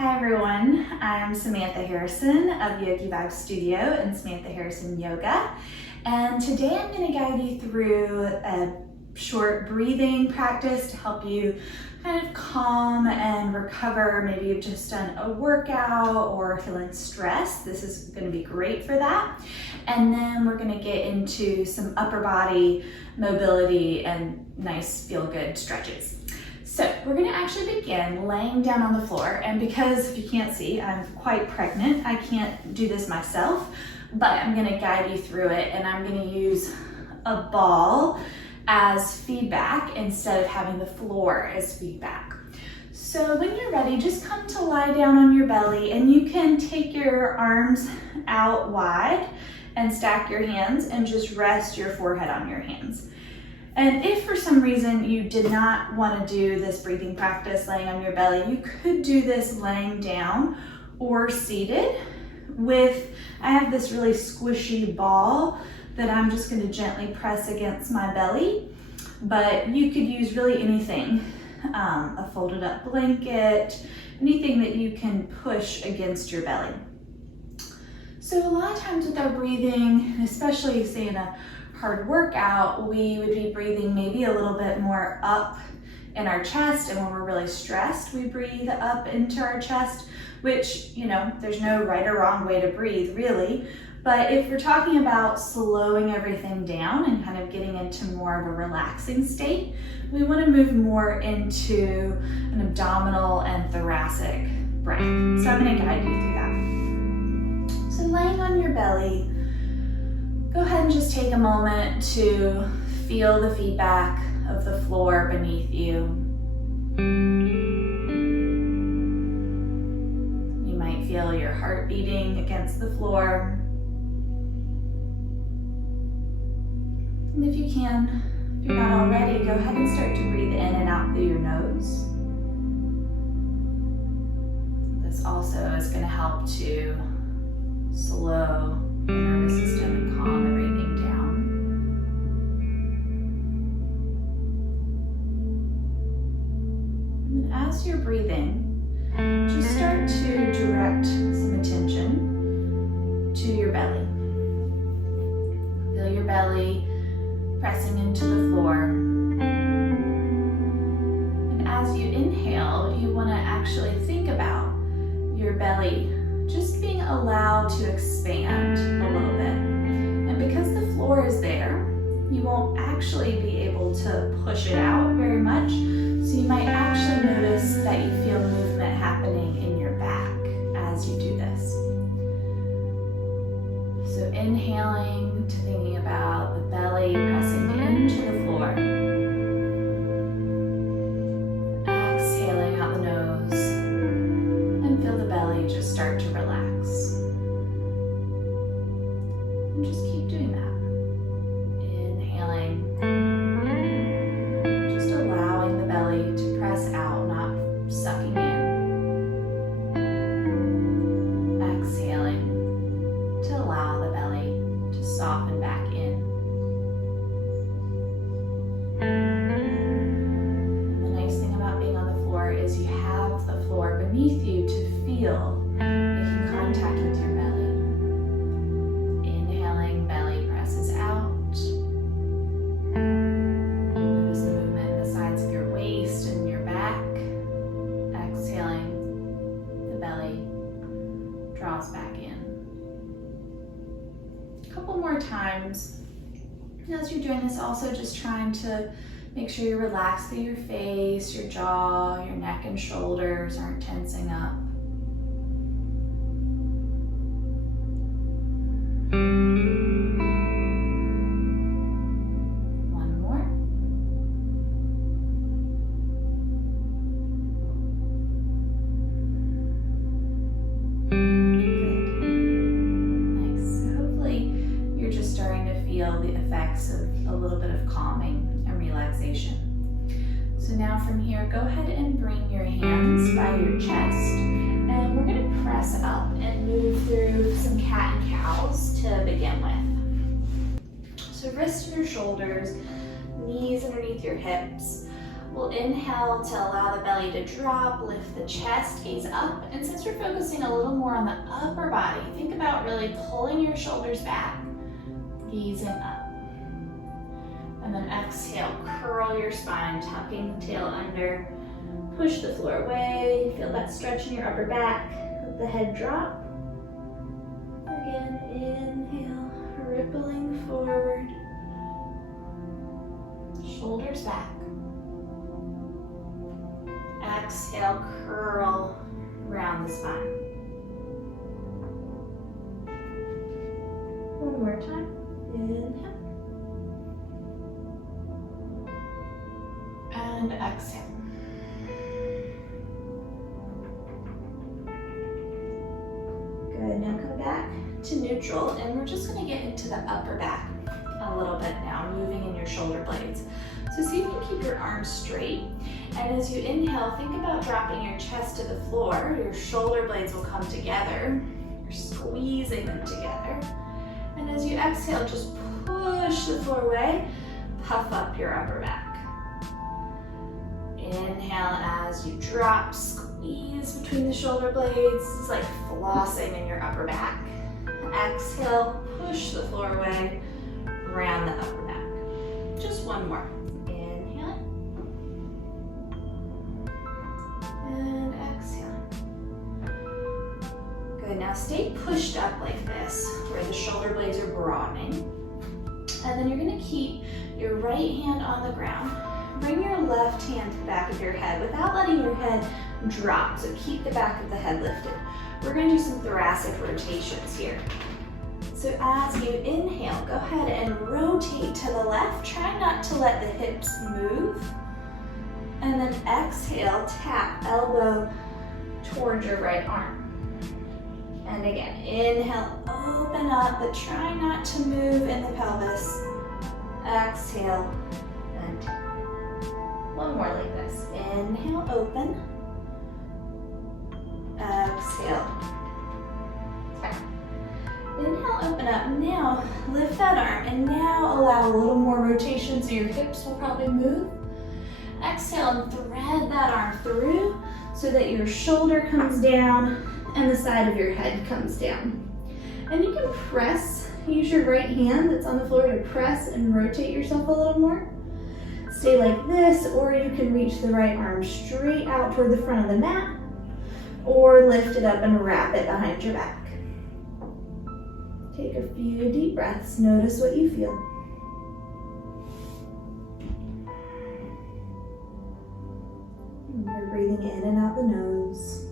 Hi everyone, I'm Samantha Harrison of Yogi Vibe Studio and Samantha Harrison Yoga. And today I'm going to guide you through a short breathing practice to help you kind of calm and recover. Maybe you've just done a workout or feeling stressed. This is going to be great for that. And then we're going to get into some upper body mobility and nice feel-good stretches. So we're going to actually begin laying down on the floor, and because if you can't see, I'm quite pregnant, I can't do this myself, but I'm going to guide you through it, and I'm going to use a ball as feedback instead of having the floor as feedback. So when you're ready, just come to lie down on your belly, and you can take your arms out wide and stack your hands and just rest your forehead on your hands. And if for some reason you did not want to do this breathing practice laying on your belly, you could do this laying down or seated I have this really squishy ball that I'm just going to gently press against my belly, but you could use really anything, a folded up blanket, anything that you can push against your belly. So a lot of times with our breathing, especially say in a hard workout, we would be breathing maybe a little bit more up in our chest, and when we're really stressed, we breathe up into our chest, which, there's no right or wrong way to breathe really. But if we're talking about slowing everything down and kind of getting into more of a relaxing state, we want to move more into an abdominal and thoracic breath. So I'm going to guide you through that. So laying on your belly, go ahead and just take a moment to feel the feedback of the floor beneath you. You might feel your heart beating against the floor. And if you can, if you're not already, go ahead and start to breathe in and out through your nose. This also is going to help to slow your nervous system and calm everything down. And as you're breathing, just start to direct some attention to your belly. Feel your belly pressing into the floor. And as you inhale, you want to actually think about your belly just being allowed to expand a little bit. And because the floor is there, you won't actually be able to push it out very much. So you might actually notice that you feel movement happening in your back as you do this. So inhaling to thinking about the belly pressing into the floor. Exhaling out the nose. And feel the belly just start to relax. And just keep doing that. Inhaling. Just allowing the belly to press out, not sucking in. Exhaling to allow the belly to soften back in. And the nice thing about being on the floor is you have the floor beneath you to feel making contact with your belly. Inhaling, belly presses out. Notice the movement in the sides of your waist and your back. Exhaling, the belly draws back in. A couple more times. And as you're doing this, also just trying to make sure you're relaxed through your face, your jaw, your neck and shoulders aren't tensing up. One more. Good. Nice. So hopefully you're just starting to feel the effects of a little bit of calming and relaxation. So now from here, go ahead and bring your hands by your chest, and we're going to press up and move through some cat and cows to begin with. So wrists to your shoulders, knees underneath your hips. We'll inhale to allow the belly to drop, lift the chest, gaze up. And since we're focusing a little more on the upper body, think about really pulling your shoulders back, gazing up. And then exhale, curl your spine, tucking the tail under, push the floor away, feel that stretch in your upper back, let the head drop. Again, inhale, rippling forward, shoulders back. Exhale, curl around the spine. One more time, inhale. And exhale. Good, now come back to neutral, and we're just gonna get into the upper back a little bit now, moving in your shoulder blades. So see if you can keep your arms straight, and as you inhale, think about dropping your chest to the floor. Your shoulder blades will come together. You're squeezing them together. And as you exhale, just push the floor away, puff up your upper back. Inhale as you drop, squeeze between the shoulder blades. It's like flossing in your upper back. Exhale, push the floor away, round the upper back. Just one more. Inhale. And exhale. Good, now stay pushed up like this, where the shoulder blades are broadening. And then you're gonna keep your right hand on the ground. Bring your left hand to the back of your head without letting your head drop, so keep the back of the head lifted. We're going to do some thoracic rotations here. So as you inhale, go ahead and rotate to the left. Try not to let the hips move. And then exhale, tap elbow towards your right arm. And again, inhale, open up, but try not to move in the pelvis. Exhale, and tap. One more like this. Inhale, open. Exhale. Tap. Inhale, open up. Now, lift that arm, and now allow a little more rotation so your hips will probably move. Exhale, and thread that arm through so that your shoulder comes down and the side of your head comes down. And you can press, use your right hand that's on the floor to press and rotate yourself a little more. Stay like this, or you can reach the right arm straight out toward the front of the mat, or lift it up and wrap it behind your back. Take a few deep breaths. Notice what you feel. Remember breathing in and out the nose.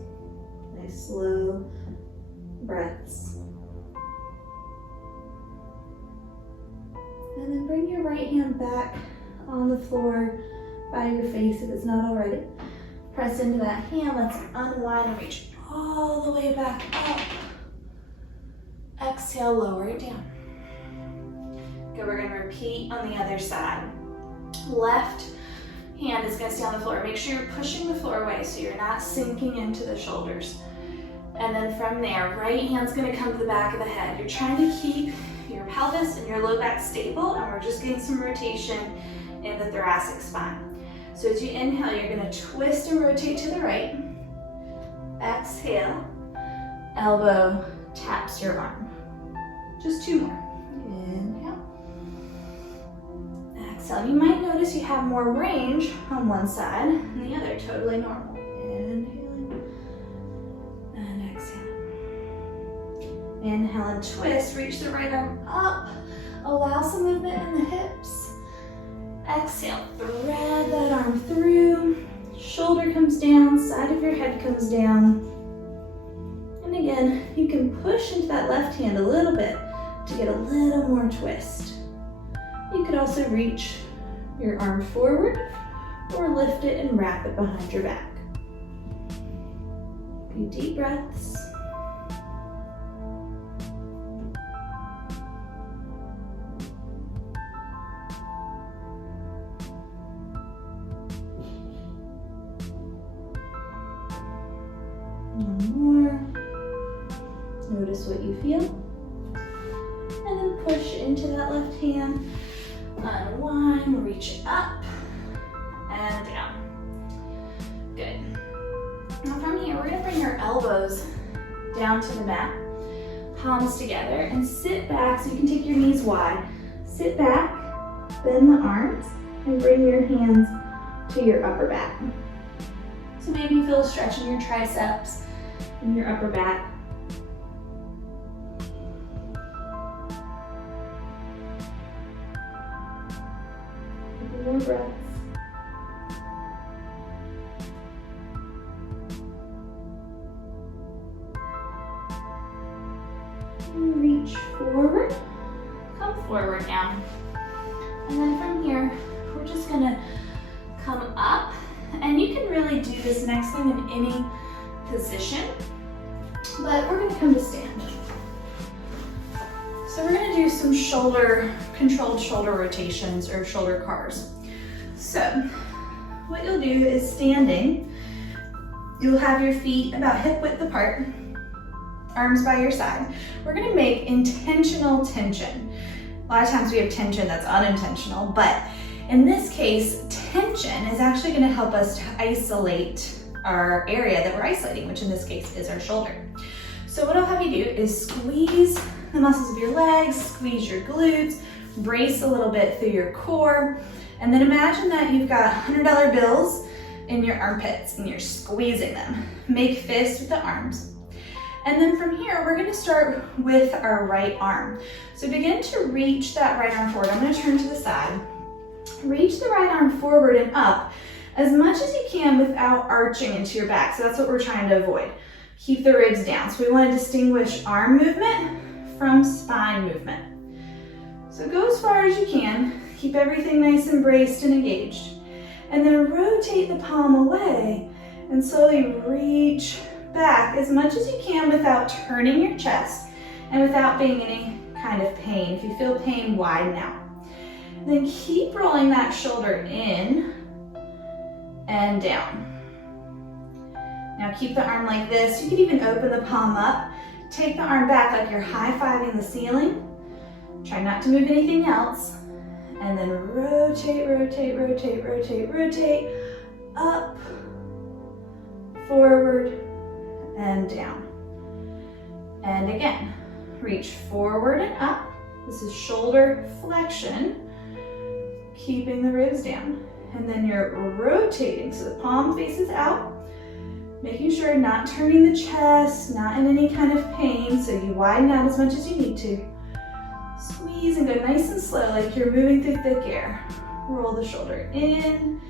Nice slow breaths. And then bring your right hand back on the floor by your face if it's not already. Press into that hand. Let's unwind and reach all the way back up. Exhale, lower it down. Good, we're gonna repeat on the other side. Left hand is gonna stay on the floor. Make sure you're pushing the floor away so you're not sinking into the shoulders. And then from there, right hand's gonna come to the back of the head. You're trying to keep your pelvis and your low back stable, and we're just getting some rotation in the thoracic spine. So as you inhale, you're gonna twist and rotate to the right. Exhale, elbow taps your arm. Just two more. Inhale. Exhale. You might notice you have more range on one side and the other, totally normal. Inhaling and exhaling. Inhale and twist, reach the right arm up. Allow some movement in the hips. Exhale, thread that arm through. Shoulder comes down, side of your head comes down. And again, you can push into that left hand a little bit to get a little more twist. You could also reach your arm forward or lift it and wrap it behind your back. A few deep breaths. One more. Notice what you feel. And then push into that left hand. Unwind, reach up and down. bring our elbows down to the mat, palms together, and sit back so you can take your knees wide. Sit back, bend the arms, and bring your hands to your upper back. So maybe you feel a stretch in your triceps and your upper back. More breaths. Reach forward, come forward now. And then from here, we're just gonna come up, and you can really do this next thing in any position, but we're gonna come to stand. So we're gonna do some controlled shoulder rotations or shoulder cars. So what you'll do is standing, you'll have your feet about hip width apart, arms by your side. We're gonna make intentional tension. A lot of times we have tension that's unintentional, but in this case, tension is actually gonna help us to isolate our area that we're isolating, which in this case is our shoulder. So what I'll have you do is squeeze the muscles of your legs, squeeze your glutes, brace a little bit through your core, and then imagine that you've got $100 bills in your armpits and you're squeezing them. Make fists with the arms. And then from here, we're gonna start with our right arm. So begin to reach that right arm forward. I'm gonna turn to the side. Reach the right arm forward and up as much as you can without arching into your back. So that's what we're trying to avoid. Keep the ribs down. So we wanna distinguish arm movement from spine movement. So go as far as you can. Keep everything nice and braced and engaged. And then rotate the palm away and slowly reach back as much as you can without turning your chest and without being any kind of pain. If you feel pain, widen out. And then keep rolling that shoulder in and down. Now keep the arm like this. You can even open the palm up. Take the arm back like you're high-fiving the ceiling. Try not to move anything else. And then rotate, rotate, rotate, rotate, rotate, up, forward, and down. And again, reach forward and up. This is shoulder flexion, keeping the ribs down. And then you're rotating, so the palm faces out, making sure not turning the chest, not in any kind of pain, so you widen out as much as you need to. Squeeze and go nice and slow, like you're moving through thick air. Roll the shoulder in,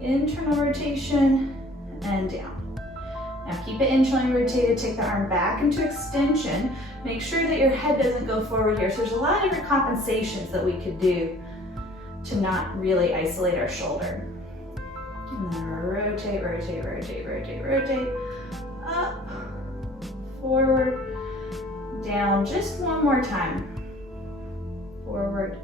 internal rotation, and down. Now keep it internally rotated, take the arm back into extension. Make sure that your head doesn't go forward here. So there's a lot of different compensations that we could do to not really isolate our shoulder. And then rotate, rotate, rotate, rotate, rotate, up, forward, down. Just one more time. Forward,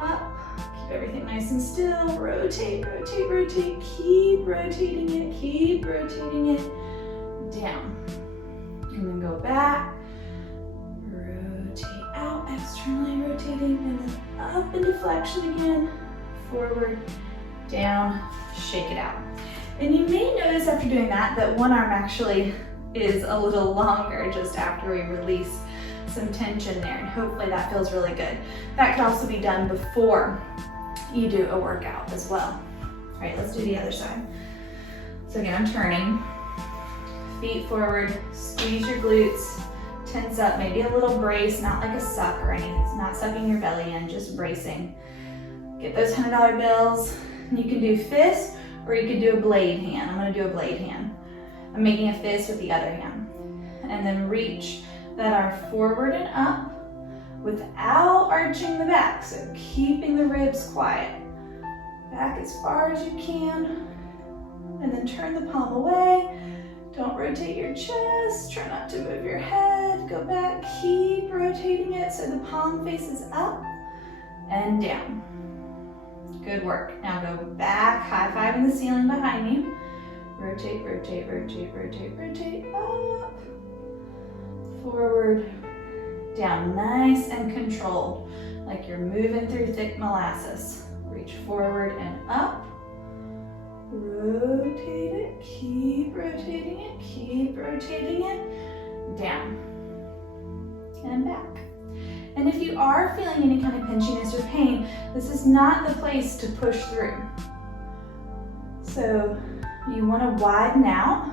up, keep everything nice and still, rotate, rotate, rotate, keep rotating it, down. And then go back, rotate out, externally rotating, and then up into flexion again, forward, down, shake it out. And you may notice after doing that one arm actually is a little longer just after we release some tension there, and hopefully that feels really good. That could also be done before you do a workout as well. All right, let's do the other side. So again, I'm turning, feet forward, squeeze your glutes, tense up, maybe a little brace, not like a suck or anything. It's not sucking your belly in, just bracing. Get those $100 bills. You can do fist or you can do a blade hand. I'm gonna do a blade hand. I'm making a fist with the other hand. And then reach that arm forward and up without arching the back. So keeping the ribs quiet. Back as far as you can. And then turn the palm away. Don't rotate your chest. Try not to move your head. Go back, keep rotating it so the palm faces up and down. Good work. Now go back, high-fiving the ceiling behind you. Rotate, rotate, rotate, rotate, rotate, up, forward, down, nice and controlled, like you're moving through thick molasses. Reach forward and up, Rotate it, keep rotating it, keep rotating it. Down and back. And if you are feeling any kind of pinchiness or pain, this is not the place to push through. So you want to widen out.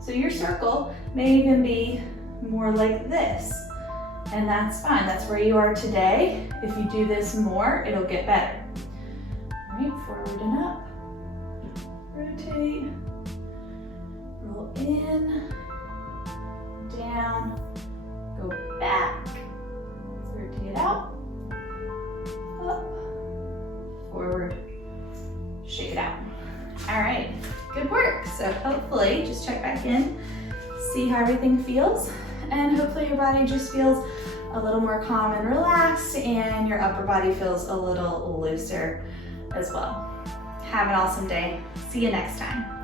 So your circle may even be more like this. And that's fine. That's where you are today. If you do this more, it'll get better. All right, forward and up. Rotate. Roll in. Down. Go back. Rotate out. Up. Forward. Shake it out. All right, good work. So hopefully, just check back in, see how everything feels, and hopefully your body just feels a little more calm and relaxed, and your upper body feels a little looser as well. Have an awesome day. See you next time.